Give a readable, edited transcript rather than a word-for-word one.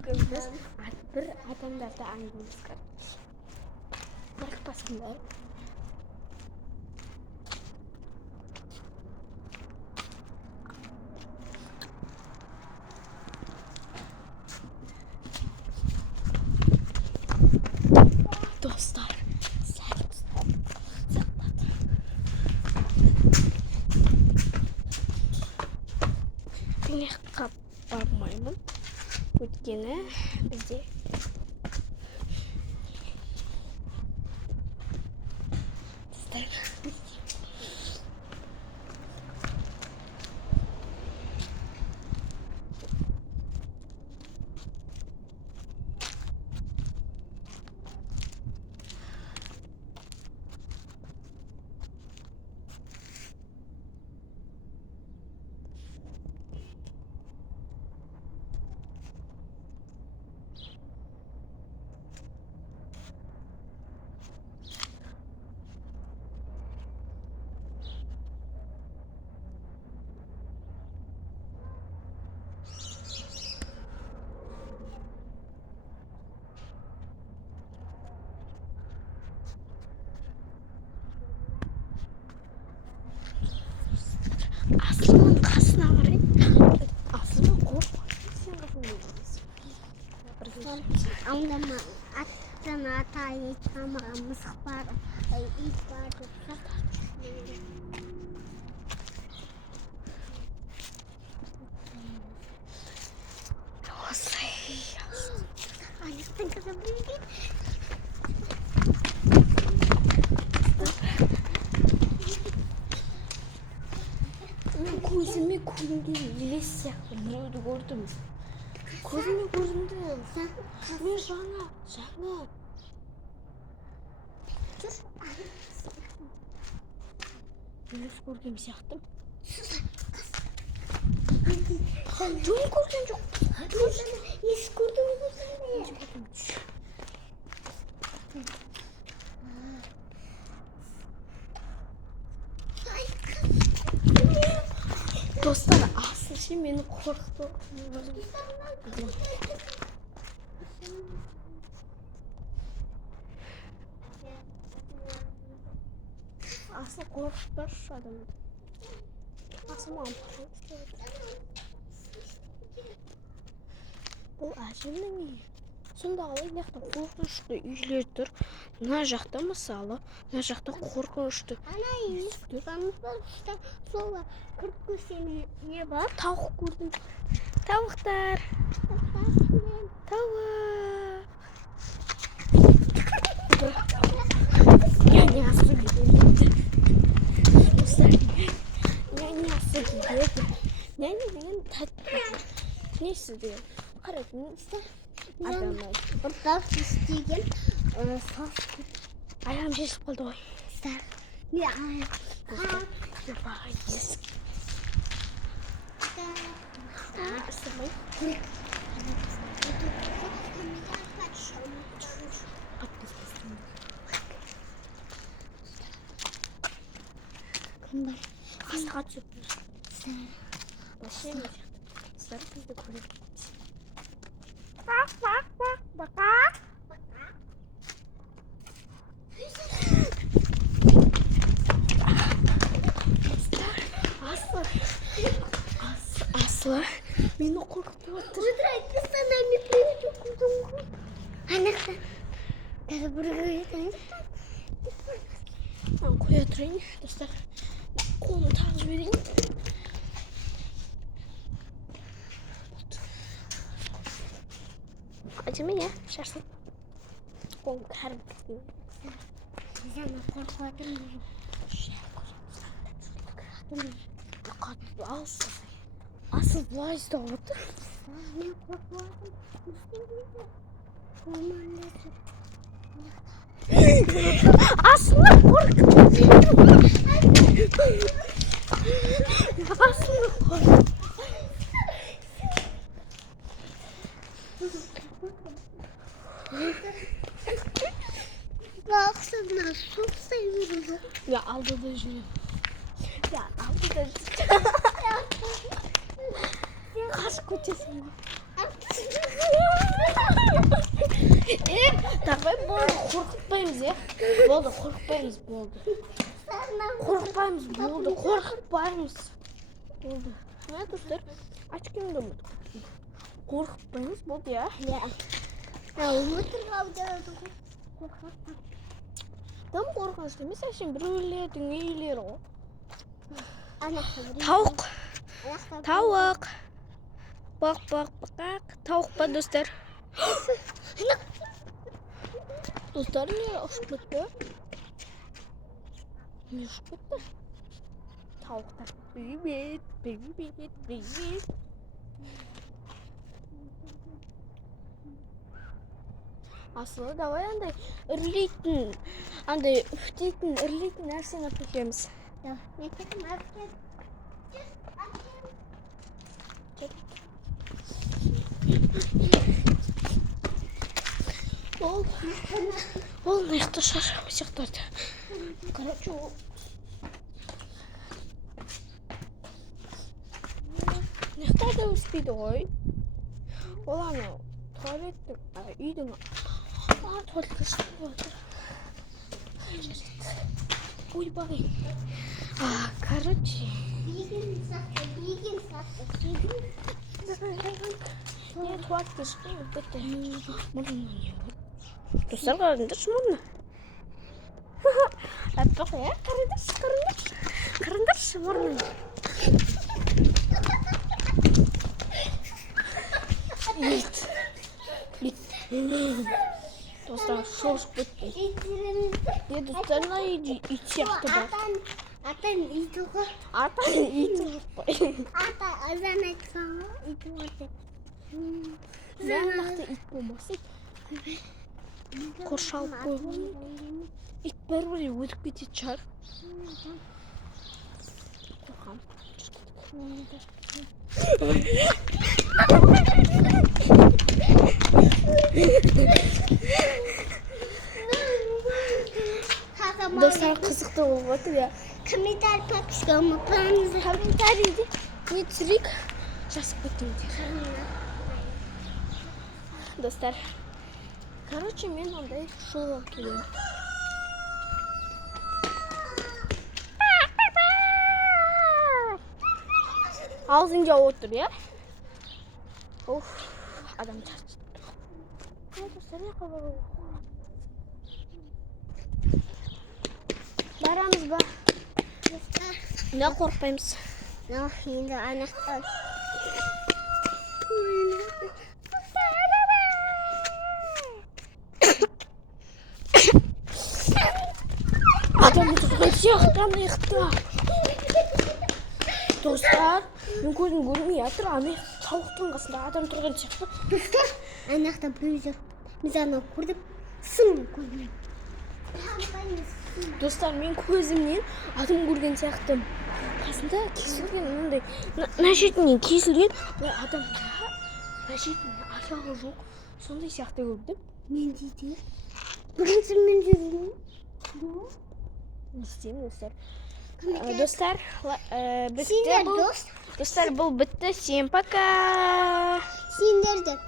Bugün bir adamlarda angulus var. Bırak basınlar. Dostlar, ben kapatmayayım. Ötkene bizi Aslı'nın kasına varayım. Aslı'nın korkmasın. Ama attan atayı tamamız var. İlk var yoksa. Annesten kazabilir. Gözüme koyundu, biles yaktım. Bunu gördüm. Gözüme koyundu. Ben sana. Dur. Biles gördüm yaktım. Çok korktum çok. Dur sana. Hiç kurdum gözünü. Dostlar, asıl şey beni korktu. Asıl korktular şu adamı. Asıl mantıklı. Bu acımın iyi. Сонда алайнақтан қорқынышты үйлер тұр. Мына жақта мысалы, мына жақта қорқынышты. Ана есіктер. Сол кіріп көрсем не бар? Тауық көрдім. Тауықтар. Тауық. Нянясы келеді. Нянясы келеді. Няня деген несі деген? Қарайтын Adamlar. Burada isteyeceğim. Saf. Ayağım şişip kaldı oy. Saf. Ne ayağım? Yapayız. Isırmayın. Aslı kaçıyor. Başlayamayacak. Sarı kız da koyuyor. Bak. Aslı. Beni korkutuyor. Dur sana beni çok korktum. Anne sen. Gel buraya koy. Ben koyatırayım. Dostlar. Kolumu takip edeyim. Acımı ya. Şaşsın. Kolum karbetmiyor. Sen korkmadın mı? Asıl vaiz de orada. Ne korkmadın? Aslı korktu. Aslı korktu. Baksana çok seviyorum. Ya aldı da şunu. Ya aldı da Kaç kocasın? қорқытпаймыз, иә? Болды, қорқытпаймыз, болды. Қорқытпаймыз, болды, қорқытпаймыз. Болды. Мә, достар, очкимді ұмытып. Қорқытпаймыз, болды, иә? Ұмытып қалды. Тым қорқынышты емес, әшейін біреулердің үйлері ғой. Тауық. Тауық. Бақ. Тауық па, достар? Достар, не ұшып кетті? Не ұшып кетті? Тауықтар. Привет. Асылы, давай андай үрлейтін, андай үфтейтін, үрлейтін нәрсені әкелеміз. Ол мықты шаршамай сияқтарды. Короче, ол мықтады өспейді ғой. Ол анау туалеттің, үйдің туалетке шығып отыр. Ойбай. Короче. Биген сақты. Не, туалетке шығып бітті. Мұрнына не болды? Достар, қараңдаршы мұрны. Әппақ, иә? Қараңдаршы мұрнына. Ит. Достар, шошып бітті. Достар, мына үйде ит сияқты бар. Атан иті ғой. Атан иті қой. Азан айтқан ғой, иті ғой. Нақты ит болмасын. Қоршалып қойған. Ит бәрібір өтіп кететін шығар. Қорқам. Достар, қызықты болып отыр, иә. Комментарий подписка ұмытпаңыздар. Комментарийде не түсірейік? Жазып кетіңдер. Достар, короче, мен ондай шоу алып келемін. Аузын жауып отыр, иә? Адам шаршады. Достар, не қабыл? Барамыз ба? Не қорқпаймыз. Енді анақтан. Адам тұрған сияқты анаяқта. Достар, мен көзім көрмей жатыр, тауықтың қасында адам тұрған сияқты. Достар, анақта біреулер. Біз анау көрдік, сын көрген. Достар, мен көзімнен адам көрген сияқты. Қасында кесілген, мынандай, мына шетінен кесілген, адам мына шетінен аяғы жоқ. Сондай сияқты көрдім. Мен дейді. Бірінші мен жүрмін. Не істеймін, достар? Достар, бітті Сендер бұл. дос. Достар, бұл бітті. Всем пока. Сендер де